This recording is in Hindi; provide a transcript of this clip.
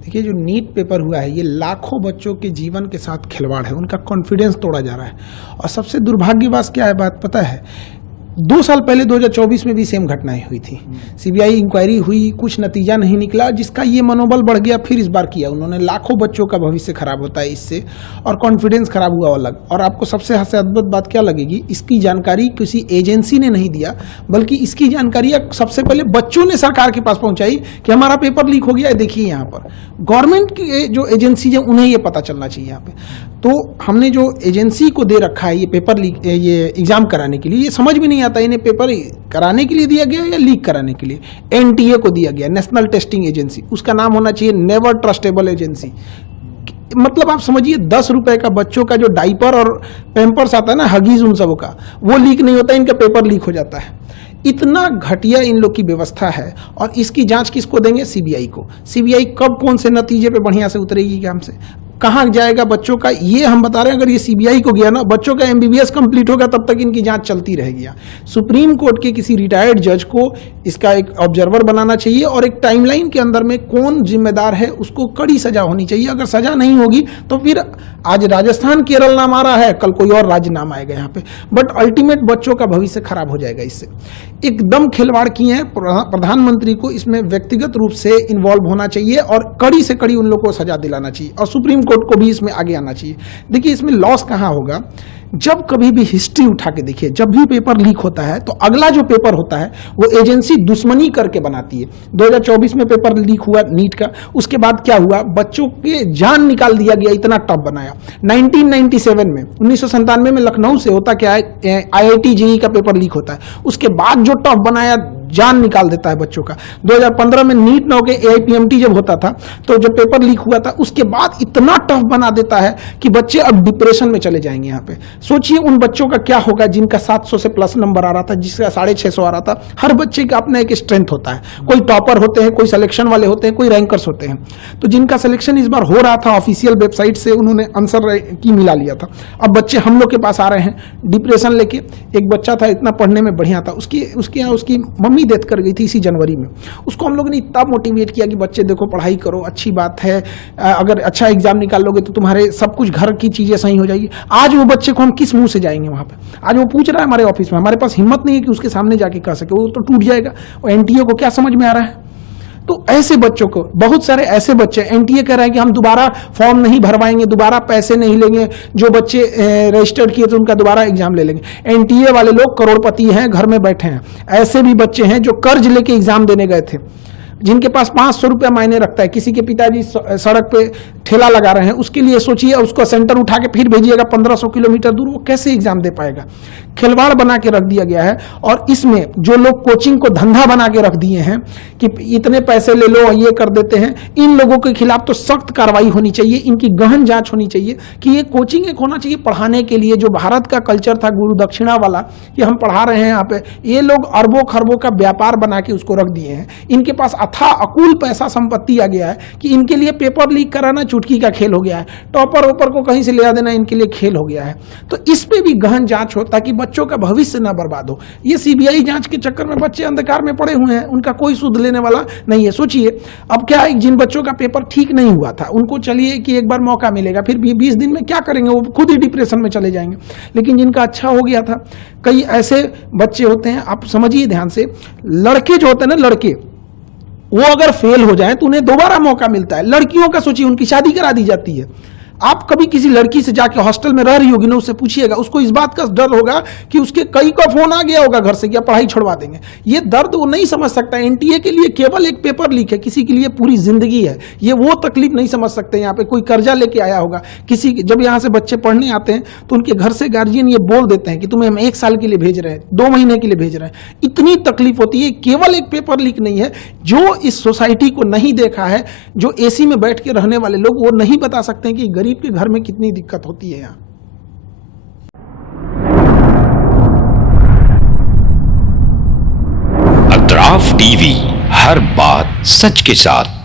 देखिए, जो नीट पेपर हुआ है ये लाखों बच्चों के जीवन के साथ खिलवाड़ है, उनका कॉन्फिडेंस तोड़ा जा रहा है। और सबसे दुर्भाग्यवश क्या है बात पता है, 2 साल पहले 2024 में भी सेम घटनाएं हुई थी। सीबीआई इंक्वायरी हुई, कुछ नतीजा नहीं निकला, जिसका ये मनोबल बढ़ गया। फिर इस बार किया उन्होंने, लाखों बच्चों का भविष्य खराब होता है इससे, और कॉन्फिडेंस खराब हुआ अलग। और आपको सबसे अद्भुत बात क्या लगेगी, इसकी जानकारी किसी एजेंसी ने नहीं दिया, बल्कि इसकी जानकारी सबसे पहले बच्चों ने सरकार के पास पहुंचाई कि हमारा पेपर लीक हो गया है, देखिए यहाँ पर। गवर्नमेंट की जो एजेंसी है उन्हें ये पता चलना चाहिए यहाँ पे। तो हमने जो एजेंसी को दे रखा है ये पेपर लीक, ये एग्जाम कराने के लिए, ये समझ में नहीं आता इन्हें पेपर कराने के लिए दिया गया या लीक कराने के लिए। एनटीए को दिया गया, नेशनल टेस्टिंग एजेंसी, उसका नाम होना चाहिए नेवर ट्रस्टेबल एजेंसी। मतलब आप समझिए 10 रुपए का बच्चों का जो डाइपर और पैम्पर्स आता है ना, हगीज उन सबों का, वो लीक नहीं होता, इनका पेपर लीक हो जाता है। इतना घटिया इन लोग की व्यवस्था है। और इसकी जांच किसको देंगे? सीबीआई को। सीबीआई कब कौन से नतीजे पे बढ़िया से उतरेगी काम से, कहाँ जाएगा बच्चों का, ये हम बता रहे हैं। अगर ये सीबीआई को गया ना, बच्चों का एमबीबीएस कंप्लीट होगा तब तक इनकी जांच चलती रहेगी। सुप्रीम कोर्ट के किसी रिटायर्ड जज को इसका एक ऑब्जर्वर बनाना चाहिए, और एक टाइमलाइन के अंदर में कौन जिम्मेदार है उसको कड़ी सजा होनी चाहिए। अगर सजा नहीं होगी तो फिर आज राजस्थान केरल नाम आ रहा है, कल कोई और राज्य नाम आएगा यहाँ पे, बट अल्टीमेट बच्चों का भविष्य खराब हो जाएगा इससे। एकदम खिलवाड़ किए हैं। प्रधानमंत्री को इसमें व्यक्तिगत रूप से इन्वॉल्व होना चाहिए और कड़ी से कड़ी उन लोगों को सजा दिलाना चाहिए, और सुप्रीम कोर्ट को भी इसमें आगे आना चाहिए। देखिए, इसमें लॉस कहां होगा, जब कभी भी हिस्ट्री उठा के देखिए, जब भी पेपर लीक होता है तो अगला जो पेपर होता है वो एजेंसी दुश्मनी करके बनाती है। 2024 में पेपर लीक हुआ नीट का, उसके बाद क्या हुआ, बच्चों के जान निकाल दिया गया, इतना टफ बनाया। 1997 में लखनऊ से होता क्या है, आईआईटी जेईई का पेपर लीक होता है, उसके बाद जो टफ बनाया, जान निकाल देता है बच्चों का। 2015 में नीट न होके एआईपीएमटी जब होता था, तो जब पेपर लीक हुआ था उसके बाद इतना टफ बना देता है कि बच्चे अब डिप्रेशन में चले जाएंगे। यहाँ पे सोचिए उन बच्चों का क्या होगा जिनका 700 से प्लस नंबर आ रहा था, जिसका 650 आ रहा था। हर बच्चे का अपना एक स्ट्रेंथ होता है, कोई टॉपर होते हैं, कोई सिलेक्शन वाले होते हैं, कोई रैंकर्स होते हैं। तो जिनका सिलेक्शन इस बार हो रहा था, ऑफिशियल वेबसाइट से उन्होंने आंसर की मिला लिया था। अब बच्चे हम लोग के पास आ रहे हैं डिप्रेशन लेके। एक बच्चा था, इतना पढ़ने में बढ़िया था, उसकी मम्मी डेथ कर गई थी इसी जनवरी में। उसको हम लोगों ने इतना मोटिवेट किया कि बच्चे देखो पढ़ाई करो, अच्छी बात है, अगर अच्छा एग्जाम निकाल लोगे तो तुम्हारे सब कुछ घर की चीजें सही हो जाएगी। आज वो बच्चे को हम किस मुंह से जाएंगे वहां पे? आज वो पूछ रहा है हमारे ऑफिस में, हमारे पास हिम्मत नहीं है कि उसके सामने जाके कह सके, वो तो टूट जाएगा। और एनटीए को क्या समझ में आ रहा है? तो ऐसे बच्चों को, बहुत सारे ऐसे बच्चे, एनटीए कह रहा है कि हम दोबारा फॉर्म नहीं भरवाएंगे, दोबारा पैसे नहीं लेंगे, जो बच्चे रजिस्टर्ड किए थे उनका दोबारा एग्जाम ले लेंगे। एनटीए वाले लोग करोड़पति हैं, घर में बैठे हैं। ऐसे भी बच्चे हैं जो कर्ज लेके एग्जाम देने गए थे, जिनके पास 500 रुपया मायने रखता है। किसी के पिताजी सड़क पे ठेला लगा रहे हैं, उसके लिए सोचिए, उसको सेंटर उठा के फिर भेजिएगा 1500 किलोमीटर दूर, वो कैसे एग्जाम दे पाएगा? खिलवाड़ बना के रख दिया गया है। और इसमें जो लोग कोचिंग को धंधा बना के रख दिए हैं कि इतने पैसे ले लो, ये कर देते हैं, इन लोगों के खिलाफ तो सख्त कार्रवाई होनी चाहिए। इनकी गहन जांच होनी चाहिए कि ये कोचिंग एक होना चाहिए पढ़ाने के लिए, जो भारत का कल्चर था गुरु दक्षिणा वाला, कि हम पढ़ा रहे हैं यहाँ पे। ये लोग अरबों खरबों का व्यापार बना के उसको रख दिए हैं। इनके पास था अकुल पैसा संपत्ति आ गया है कि इनके लिए पेपर लीक कराना चुटकी का खेल हो गया है। टॉपर ओपर को कहीं से ले देना इनके लिए खेल हो गया है। तो इस पे भी गहन जांच हो ताकि बच्चों का भविष्य ना बर्बाद हो। ये सीबीआई जांच के चक्कर में बच्चे अंधकार में पड़े हुए हैं, उनका कोई सुध लेने वाला नहीं है। सोचिए अब क्या है, जिन बच्चों का पेपर ठीक नहीं हुआ था उनको चलिए कि एक बार मौका मिलेगा, फिर 20 दिन में क्या करेंगे, वो खुद ही डिप्रेशन में चले जाएंगे। लेकिन जिनका अच्छा हो गया था, कई ऐसे बच्चे होते हैं, आप समझिए ध्यान से, लड़के जो होते हैं ना, लड़के वो अगर फेल हो जाए तो उन्हें दोबारा मौका मिलता है। लड़कियों का सोचिए, उनकी शादी करा दी जाती है। आप कभी किसी लड़की से जाके हॉस्टल में रह रही होगी ना, उससे पूछिएगा, उसको इस बात का डर होगा कि उसके कई का फोन आ गया होगा घर से, क्या पढ़ाई छुड़वा देंगे। ये दर्द वो नहीं समझ सकता। एनटीए के लिए केवल एक पेपर लीक है, किसी के लिए पूरी जिंदगी है। ये वो तकलीफ नहीं समझ सकते। यहाँ पे कोई कर्जा लेके आया होगा, किसी जब यहाँ से बच्चे पढ़ने आते हैं तो उनके घर से गार्जियन ये बोल देते हैं कि तुम्हें हम 1 साल के लिए भेज रहे हैं, 2 महीने के लिए भेज रहे हैं। इतनी तकलीफ होती है। केवल एक पेपर लीक नहीं है। जो इस सोसाइटी को नहीं देखा है, जो एसी में बैठ के रहने वाले लोग, वो नहीं बता सकते हैं कि गरीब के घर में कितनी दिक्कत होती है यहाँ। अतराफ टीवी, हर बात सच के साथ।